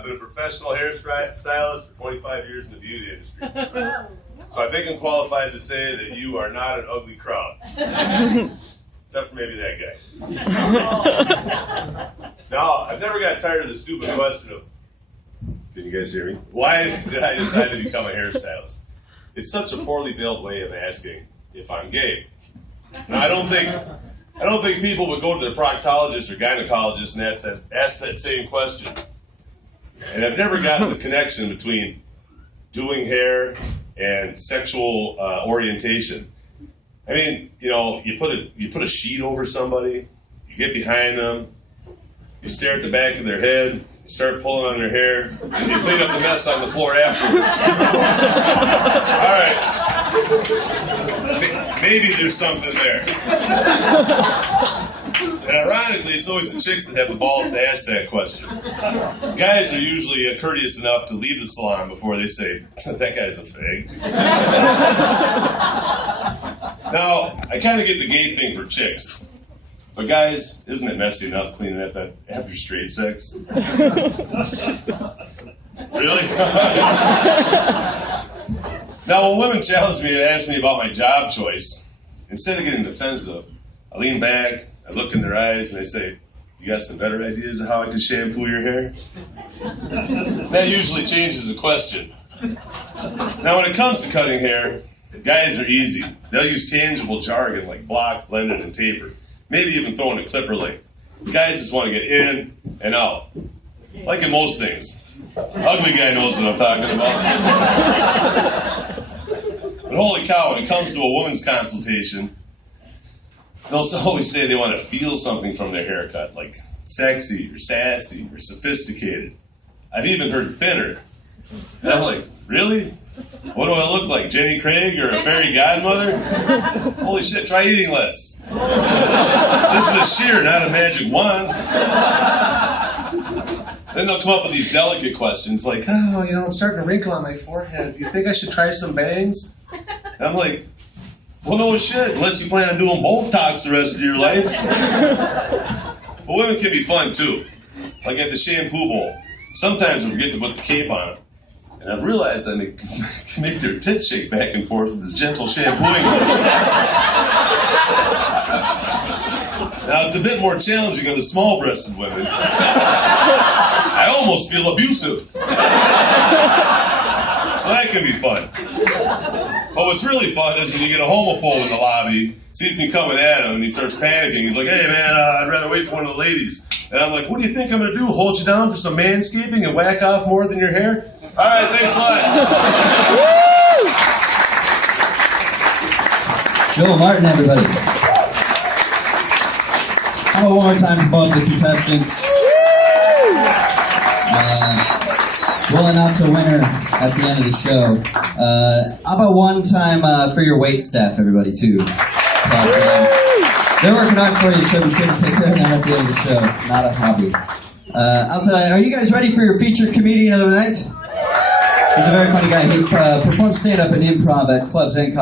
I've been a professional hairstylist for 25 years in the beauty industry. So I think I'm qualified to say that you are not an ugly crowd. Except for maybe that guy. Now, I've never got tired of the stupid question of, can you guys hear me? Why did I decide to become a hairstylist? It's such a poorly veiled way of asking if I'm gay. Now, I don't think people would go to their proctologist or gynecologist and ask that same question. And I've never gotten the connection between doing hair and sexual orientation. I mean, you know, you put a sheet over somebody, you get behind them, you stare at the back of their head, you start pulling on their hair, and you clean up the mess on the floor afterwards. All right. Maybe there's something there. And ironically, it's always the chicks that have the balls to ask that question. Guys are usually courteous enough to leave the salon before they say, that guy's a fag. Now, I kind of get the gay thing for chicks. But guys, isn't it messy enough cleaning up after straight sex? Really? Now, when women challenge me and ask me about my job choice, instead of getting defensive, I lean back, I look in their eyes, and I say, you got some better ideas of how I can shampoo your hair? That usually changes the question. Now, when it comes to cutting hair, guys are easy. They'll use tangible jargon like block, blended, and tapered. Maybe even throw in a clipper length. Guys just want to get in and out. Like in most things. Ugly guy knows what I'm talking about. But holy cow, when it comes to a woman's consultation, they'll always say they want to feel something from their haircut, like sexy or sassy or sophisticated. I've even heard thinner. And I'm like, really? What do I look like, Jenny Craig or a fairy godmother? Holy shit, try eating less. This is a shear, not a magic wand. Then they'll come up with these delicate questions like, oh, you know, I'm starting to wrinkle on my forehead. Do you think I should try some bangs? And I'm like, well, no shit, unless you plan on doing Botox the rest of your life. But women can be fun, too. Like at the shampoo bowl. Sometimes I forget to put the cape on them. And I've realized I can make their tits shake back and forth with this gentle shampooing motion. Now, it's a bit more challenging on the small-breasted women. I almost feel abusive. So that can be fun. But what's really fun is when you get a homophobe in the lobby, sees me coming at him, and he starts panicking. He's like, hey, man, I'd rather wait for one of the ladies. And I'm like, what do you think I'm going to do, hold you down for some manscaping and whack off more than your hair? All right, thanks a lot. Joel Martin, everybody. How about one more time for both the contestants? We'll announce a winner at the end of the show. How about one time for your wait staff, everybody, too? They're working hard for you, so we should take care of them at the end of the show. Not a hobby. Outside, are you guys ready for your featured comedian of the night? He's a very funny guy. He performs stand-up and improv at clubs and